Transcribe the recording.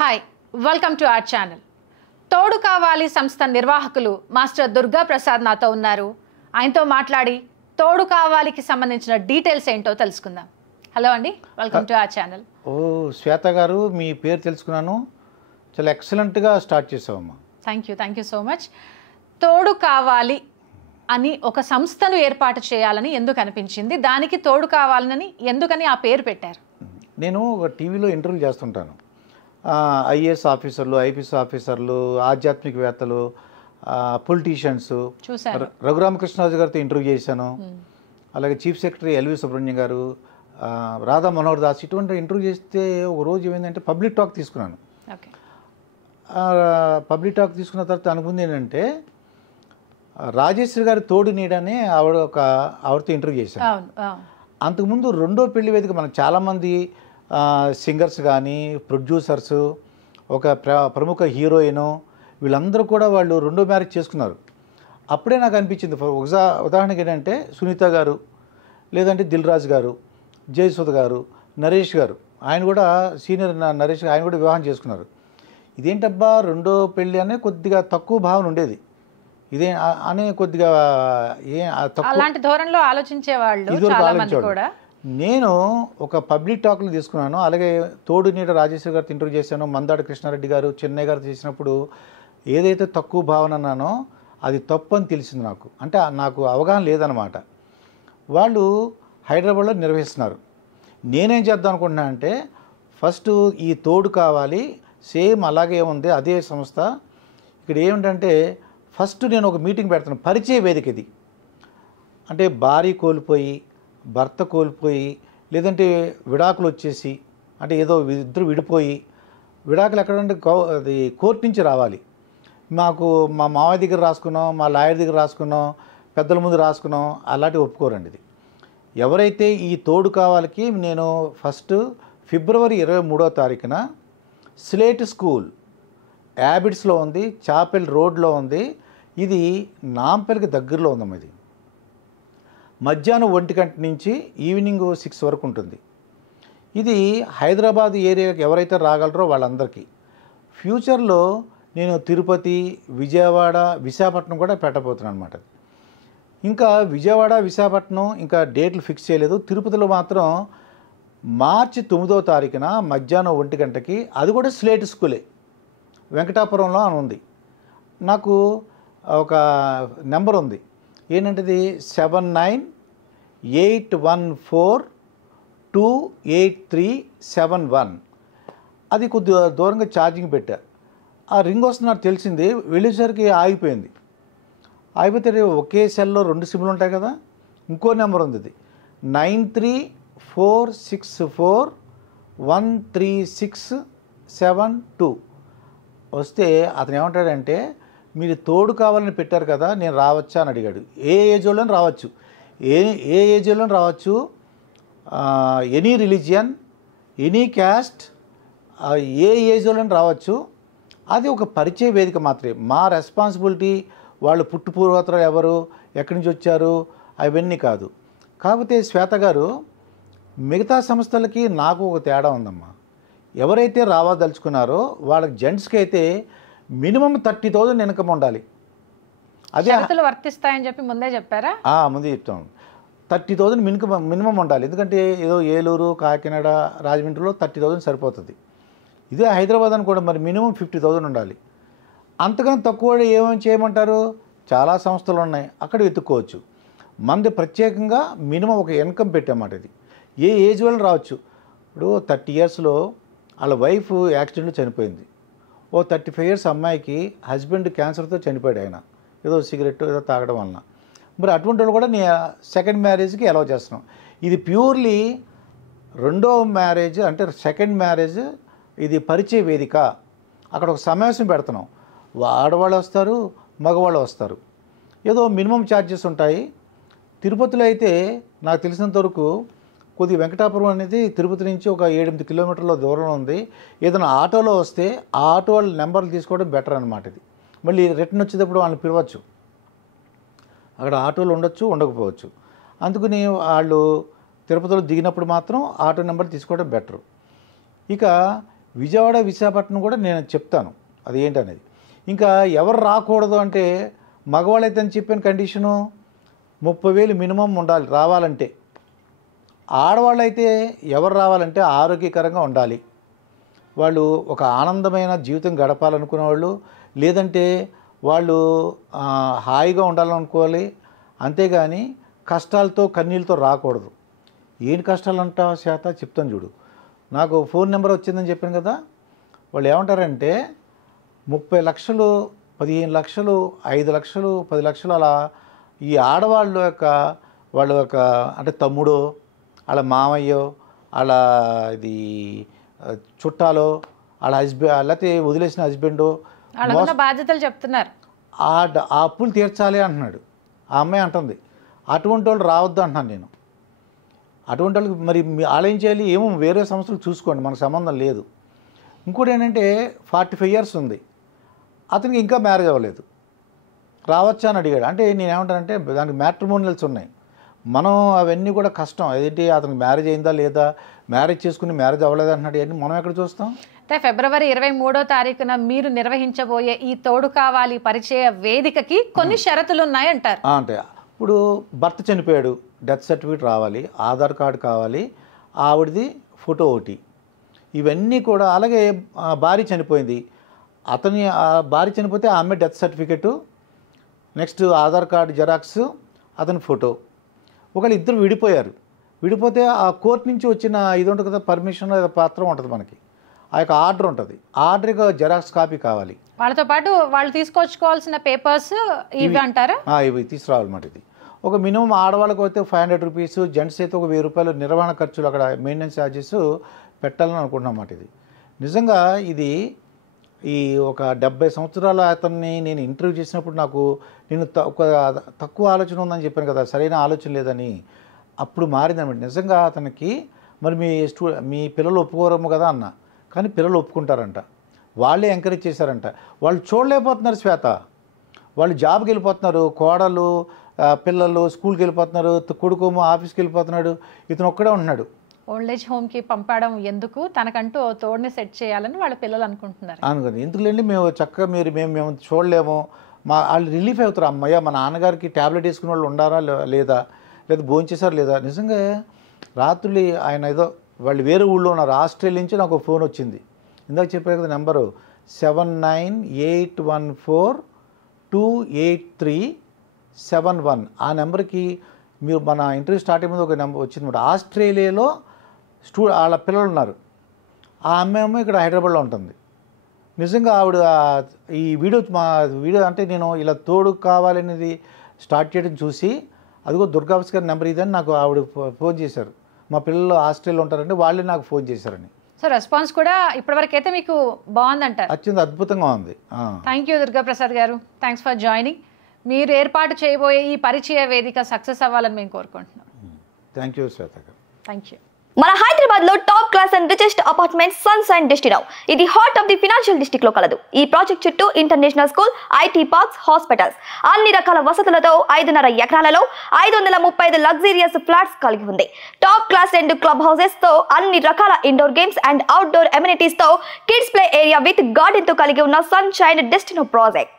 Hi welcome to our channel. తోడు కావాలి సంస్థ నిర్వాహకులు మాస్టర్ దుర్గా ప్రసాద్ నాతో ఉన్నారు. ఆయనతో మాట్లాడి తోడు కావాలికి సంబంధించిన డీటెయిల్స్ ఏంటో తెలుసుకుందాం. హలో అండి, welcome to our channel. Shweta గారు, మీ పేరు తెలుసుకున్నాను. చాలా ఎక్సలెంట్గా స్టార్ట్ చేసావమ్మా. Thank you so much. తోడు కావాలి అని ఒక సంస్థను ఏర్పాటు చేయాలని ఎందుకు అనిపించింది? దానికి తోడు కావాలని ఎందుకని ఆ పేరు పెట్టారు? నేను ఒక టీవీలో ఇంటర్వ్యూ చేస్తుంటాను. ఐఏఎస్ ఆఫీసర్లు, ఐపీఎస్ ఆఫీసర్లు, ఆధ్యాత్మికవేత్తలు, పొలిటీషియన్స్. రఘురామకృష్ణరాజు గారితో ఇంటర్వ్యూ చేశాను. అలాగే చీఫ్ సెక్రటరీ ఎల్వి సుబ్రహ్మణ్యం గారు, రాధా మనోహర్ దాస్, ఇటువంటి ఇంటర్వ్యూ చేస్తే ఒక రోజు ఏమైందంటే పబ్లిక్ టాక్ తీసుకున్నాను. పబ్లిక్ టాక్ తీసుకున్న తర్వాత అనుకుంది ఏంటంటే రాజేశ్వరి గారి తోడు నీడని ఆవిడతో ఇంటర్వ్యూ చేశాను. అంతకుముందు రెండో పెళ్లి వేదిక మనకు చాలామంది సింగర్స్ కానీ, ప్రొడ్యూసర్స్, ఒక ప్రముఖ హీరోయిన్, వీళ్ళందరూ కూడా వాళ్ళు రెండో మ్యారేజ్ చేసుకున్నారు. అప్పుడే నాకు అనిపించింది, ఉదాహరణకి ఏంటంటే సునీత గారు, లేదంటే దిల్ రాజు గారు, జయసుధ గారు, నరేష్ గారు, ఆయన కూడా సీనియర్ నరేష్, ఆయన కూడా వివాహం చేసుకున్నారు. ఇదేంటబ్బా రెండో పెళ్ళి అనే కొద్దిగా తక్కువ భావన ఉండేది. ఇదే అనే కొద్దిగా అలాంటి ధోరణిలో ఆలోచించేవాళ్ళు చాలా మంది కూడా. నేను ఒక పబ్లిక్ టాక్లు తీసుకున్నాను. అలాగే తోడు నీడ రాజేశ్వరి గారితో ఇంటర్వ్యూ చేశాను. మందాడ కృష్ణారెడ్డి గారు, చెన్నై గారు చేసినప్పుడు ఏదైతే తక్కువ భావన అన్నానో అది తప్పు అని తెలిసింది నాకు. అంటే నాకు అవగాహన లేదనమాట. వాళ్ళు హైదరాబాద్లో నిర్వహిస్తున్నారు. నేనేం చేద్దాం అనుకుంటున్నా అంటే ఫస్ట్ ఈ తోడు కావాలి సేమ్ అలాగే ఉంది, అదే సంస్థ. ఇక్కడ ఏమిటంటే ఫస్ట్ నేను ఒక మీటింగ్ పెడతాను, పరిచయ వేదిక ఇది. అంటే భార్య కోల్పోయి, భర్త కోల్పోయి, లేదంటే విడాకులు వచ్చేసి, అంటే ఏదో ఇద్దరు విడిపోయి, విడాకులు ఎక్కడంటే అది కోర్టు నుంచి రావాలి. మాకు మా మామయ్య దగ్గర రాసుకున్నాం, మా లాయర్ దగ్గర రాసుకున్నాం, పెద్దల ముందు రాసుకున్నాం, అలాంటివి ఒప్పుకోరండి. ఇది ఎవరైతే ఈ తోడు కావాలికి నేను ఫస్ట్ ఫిబ్రవరి 23వ తారీఖున స్లేట్ స్కూల్ యాబిడ్స్లో ఉంది, చాపెల్ రోడ్లో ఉంది. ఇది నాంపల్లికి దగ్గరలో ఉందమ్మా. ఇది మధ్యాహ్నం 1 గంట నుంచి ఈవినింగ్ 6 వరకు ఉంటుంది. ఇది హైదరాబాద్ ఏరియాకి ఎవరైతే రాగలరో వాళ్ళందరికీ. ఫ్యూచర్లో నేను తిరుపతి, విజయవాడ, విశాఖపట్నం కూడా పెట్టబోతున్నాను అనమాట. ఇంకా విజయవాడ, విశాఖపట్నం ఇంకా డేట్లు ఫిక్స్ చేయలేదు. తిరుపతిలో మాత్రం మార్చి 9వ తారీఖున మధ్యాహ్నం 1 గంటకి, అది కూడా స్లేట్ స్కూలే, వెంకటాపురంలో అని ఉంది. నాకు ఒక నెంబర్ ఉంది, ఏంటంటే 7981428371. అది కొద్దిగా దూరంగా ఛార్జింగ్ పెట్టా. ఆ రింగ్ వస్తున్నట్టు తెలిసింది, వెళ్ళేసరికి ఆగిపోయింది. ఆగిపోతే ఒకే సెల్లో 2 సిమ్లు ఉంటాయి కదా. ఇంకో నెంబర్ ఉంది, ఇది 9346413672 వస్తే అతను ఏమంటాడంటే మీరు తోడు కావాలని పెట్టారు కదా, నేను రావచ్చా అని అడిగాడు. ఏ ఏజ్ వాళ్ళని రావచ్చు, ఏ ఏజ్ వాళ్ళని రావచ్చు, ఎనీ రిలీజియన్, ఎనీ క్యాస్ట్, ఏ ఏజ్ వాళ్ళని రావచ్చు. అది ఒక పరిచయ వేదిక మాత్రమే. మా రెస్పాన్సిబిలిటీ వాళ్ళు పుట్టుపూర్వతలు ఎవరు, ఎక్కడి నుంచి వచ్చారు, అవన్నీ కాదు. కాకపోతే శ్వేత గారు, మిగతా సంస్థలకి నాకు ఒక తేడా ఉందమ్మా. ఎవరైతే రావదలుచుకున్నారో వాళ్ళకి జెంట్స్కి అయితే మినిమం 30,000 ఇన్కమ్ ఉండాలి. అదే వర్తిస్తాయని చెప్పి ముందే చెప్పారా? ముందే చెప్తాం. 30,000 మినిమం ఉండాలి. ఎందుకంటే ఏదో ఏలూరు, కాకినాడ, రాజమండ్రిలో 30,000 సరిపోతుంది. ఇదే హైదరాబాద్ అని కూడా మరి మినిమం 50,000 ఉండాలి. అంతకన్నా తక్కువ ఏమేమి చేయమంటారు? చాలా సంస్థలు ఉన్నాయి, అక్కడ వెతుక్కోవచ్చు. మనది ప్రత్యేకంగా మినిమం ఒక ఇన్కమ్ పెట్టామాట. ఇది ఏ ఏజ్ వాళ్ళు రావచ్చు. ఇప్పుడు 30 ఇయర్స్లో వాళ్ళ వైఫ్ యాక్సిడెంట్లో చనిపోయింది. 35 ఇయర్స్ అమ్మాయికి హస్బెండ్ క్యాన్సర్తో చనిపోయాడు. ఆయన ఏదో సిగరెట్ ఏదో తాగడం వలన. మరి అటువంటి వాళ్ళు కూడా నేను సెకండ్ మ్యారేజ్కి అలౌ చేస్తున్నాం. ఇది ప్యూర్లీ రెండో మ్యారేజ్, అంటే సెకండ్ మ్యారేజ్. ఇది పరిచయ వేదిక. అక్కడ ఒక సమావేశం పెడుతున్నాం. ఆడవాళ్ళు వస్తారు, మగవాళ్ళు వస్తారు. ఏదో మినిమం ఛార్జెస్ ఉంటాయి. తిరుపతిలో అయితే నాకు తెలిసినంత వరకు కొద్ది వెంకటాపురం అనేది తిరుపతి నుంచి ఒక 7-8 కిలోమీటర్ల దూరంలో ఉంది. ఏదైనా ఆటోలో వస్తే ఆ ఆటో వాళ్ళ నెంబర్లు తీసుకోవడం బెటర్ అనమాట. ఇది మళ్ళీ రిటర్న్ వచ్చేటప్పుడు వాళ్ళని పిలవచ్చు. అక్కడ ఆటోలు ఉండొచ్చు, ఉండకపోవచ్చు. అందుకని వాళ్ళు తిరుపతిలో దిగినప్పుడు మాత్రం ఆటో నెంబర్ తీసుకోవడం బెటర్. ఇక విజయవాడ విశాఖపట్నం కూడా నేను చెప్తాను అది ఏంటనేది. ఇంకా ఎవరు రాకూడదు అంటే మగవాళ్ళైతే అని చెప్పిన కండిషను 30,000 మినిమం ఉండాలి రావాలంటే. ఆడవాళ్ళైతే ఎవరు రావాలంటే ఆరోగ్యకరంగా ఉండాలి, వాళ్ళు ఒక ఆనందమైన జీవితం గడపాలనుకునే వాళ్ళు, లేదంటే వాళ్ళు హాయిగా ఉండాలనుకోవాలి. అంతేగాని కష్టాలతో కన్నీళ్ళతో రాకూడదు. ఏంటి కష్టాలు అంటావు శాత చెప్తాను చూడు. నాకు ఫోన్ నెంబర్ వచ్చిందని చెప్పాను కదా, వాళ్ళు ఏమంటారంటే 30 లక్షలు 15 లక్షలు 5 లక్షలు 10 లక్షలు అలా ఈ ఆడవాళ్ళ యొక్క వాళ్ళ యొక్క అంటే తమ్ముడో వాళ్ళ మామయ్యో వాళ్ళ ఇది చుట్టాలో వాళ్ళ హస్బెండ్ లేకపోతే వదిలేసిన హస్బెండో బాధ్యతలు చెప్తున్నారు, ఆ అప్పులు తీర్చాలి అంటున్నాడు. ఆ అమ్మాయి అంటుంది. అటువంటి వాళ్ళు రావద్దు అంటున్నాను నేను. అటువంటి వాళ్ళకి మరి వాళ్ళు ఏం చేయాలి? ఏమో వేరే సంస్థలు చూసుకోండి, మనకు సంబంధం లేదు. ఇంకోటి ఏంటంటే 45 ఇయర్స్ ఉంది, అతనికి ఇంకా మ్యారేజ్ అవ్వలేదు, రావచ్చా అని అడిగాడు. అంటే నేనేమంటానంటే దానికి మ్యాట్రిమోనియల్స్ ఉన్నాయి, మనం అవన్నీ కూడా కష్టం. అదేంటి అతనికి మ్యారేజ్ అయిందా లేదా, మ్యారేజ్ చేసుకుని మ్యారేజ్ అవ్వలేదు అంటున్నాడు, ఇవన్నీ మనం ఎక్కడ చూస్తాం? అంటే ఫిబ్రవరి 23వ తారీఖున మీరు నిర్వహించబోయే ఈ తోడు కావాలి పరిచయ వేదికకి కొన్ని షరతులు ఉన్నాయంటారు. అంటే ఇప్పుడు భర్త చనిపోయాడు, డెత్ సర్టిఫికేట్ రావాలి, ఆధార్ కార్డు కావాలి, ఆవిడది ఫోటో ఒకటి, ఇవన్నీ కూడా. అలాగే భార్య చనిపోయింది, అతని భార్య చనిపోతే ఆమె death certificate, next Aadhaar card xerox, అతని ఫోటో. ఒకవేళ ఇద్దరు విడిపోతే ఆ కోర్టు నుంచి వచ్చిన ఇది ఉంటుంది కదా, పర్మిషన్ పత్రం ఉంటుంది మనకి, ఆ యొక్క ఆర్డర్ ఉంటుంది, ఆర్డర్కి జెరాక్స్ కాపీ కావాలి. వాళ్ళతో పాటు వాళ్ళు తీసుకొచ్చుకోవాల్సిన పేపర్స్ ఇవి అంటారా? ఇవి తీసుకురావాలన్నమాట. ఇది ఒక మినిమం ఆడవాళ్ళకి అయితే 500 రూపీస్, జెంట్స్ అయితే ఒక 1000 రూపాయలు నిర్వహణ ఖర్చులు అక్కడ మెయింటెనెన్స్ ఛార్జెస్ పెట్టాలని అనుకుంటున్నాం అన్నమాట. ఇది నిజంగా ఇది ఈ ఒక 70 సంవత్సరాల అతన్ని నేను ఇంటర్వ్యూ చేసినప్పుడు నేను ఒక తక్కువ ఆలోచన ఉందని చెప్పాను కదా, సరైన ఆలోచన లేదని. అప్పుడు మారిందన్నమాట. నిజంగా అతనికి మరి మీ పిల్లలు ఒప్పుకోరము కదా అన్న, కానీ పిల్లలు ఒప్పుకుంటారంట, వాళ్ళే ఎంకరేజ్ చేశారంట. వాళ్ళు చూడలేకపోతున్నారు శ్వేత, వాళ్ళు జాబ్కి వెళ్ళిపోతున్నారు, కోడలు పిల్లలు స్కూల్కి వెళ్ళిపోతున్నారు, కొడుకు ఆఫీస్కి వెళ్ళిపోతున్నాడు, ఇతను ఒక్కడే ఉంటున్నాడు. ఓల్డ్ ఏజ్ హోమ్కి పంపడం ఎందుకు, తనకంటూ తోడుని సెట్ చేయాలని వాళ్ళ పిల్లలు అనుకుంటున్నారు. అనుకోండి ఎందుకులేండి, మేము చక్కగా మేము చూడలేము, వాళ్ళు రిలీఫ్ అవుతారు. అమ్మయ్య మా నాన్నగారికి ట్యాబ్లెట్ వేసుకునే వాళ్ళు ఉండారా లేదా భోంచేశారు లేదా. నిజంగా రాత్రులు ఆయన ఏదో వాళ్ళు వేరే ఊళ్ళో ఉన్నారు, ఆస్ట్రేలియా నుంచి నాకు ఫోన్ వచ్చింది. ఇందాక చెప్పారు కదా నెంబరు 7981428371. ఆ నెంబర్కి మీరు మన ఇంటర్వ్యూ స్టార్ట్ అయ్యే ముందు ఒక నెంబర్ వచ్చిందన్నమాట. ఆస్ట్రేలియాలో వాళ్ళ పిల్లలు ఉన్నారు, ఆ అమ్మాయి ఇక్కడ హైదరాబాద్లో ఉంటుంది. నిజంగా ఆవిడ ఈ వీడియో అంటే నేను ఇలా తోడు కావాలనేది స్టార్ట్ చేయడం చూసి, అదిగో దుర్గాప్స్ గారి నెంబర్ ఇదని నాకు ఆవిడ ఫోన్ చేశారు. మా పిల్లలు ఆస్ట్రేలియాలో ఉంటారంటే వాళ్ళే నాకు ఫోన్ చేశారని. సో రెస్పాన్స్ కూడా ఇప్పటివరకు అయితే మీకు బాగుందంటారు? అత్యంత అద్భుతంగా ఉంది. థ్యాంక్ యూ దుర్గాప్రసాద్ గారు, థ్యాంక్స్ ఫర్ జాయినింగ్. మీరు ఏర్పాటు చేయబోయే ఈ పరిచయ వేదిక సక్సెస్ అవ్వాలని మేము కోరుకుంటున్నాం. థ్యాంక్ యూ శ్వేత గారు. Thank you. మన హైదరాబాద్ లో top class and richest apartment Sunshine Destino. ఇది heart of the financial district లో కలదు. ఈ ప్రాజెక్ట్ చుట్టూ international school, IT parks, hospitals, అన్ని రకాల వసతులతో 5.5 ఎకరాలలో 535 లగ్జరియస్ ఫ్లాట్స్ కలిగి ఉంది. టాప్ క్లాస్ 2 క్లబ్ హౌసెస్ తో అన్ని రకాల indoor games and outdoor amenities తో kids play area with garden తో కలిగి ఉన్న సన్షైన్ డెస్టినో ప్రాజెక్ట్.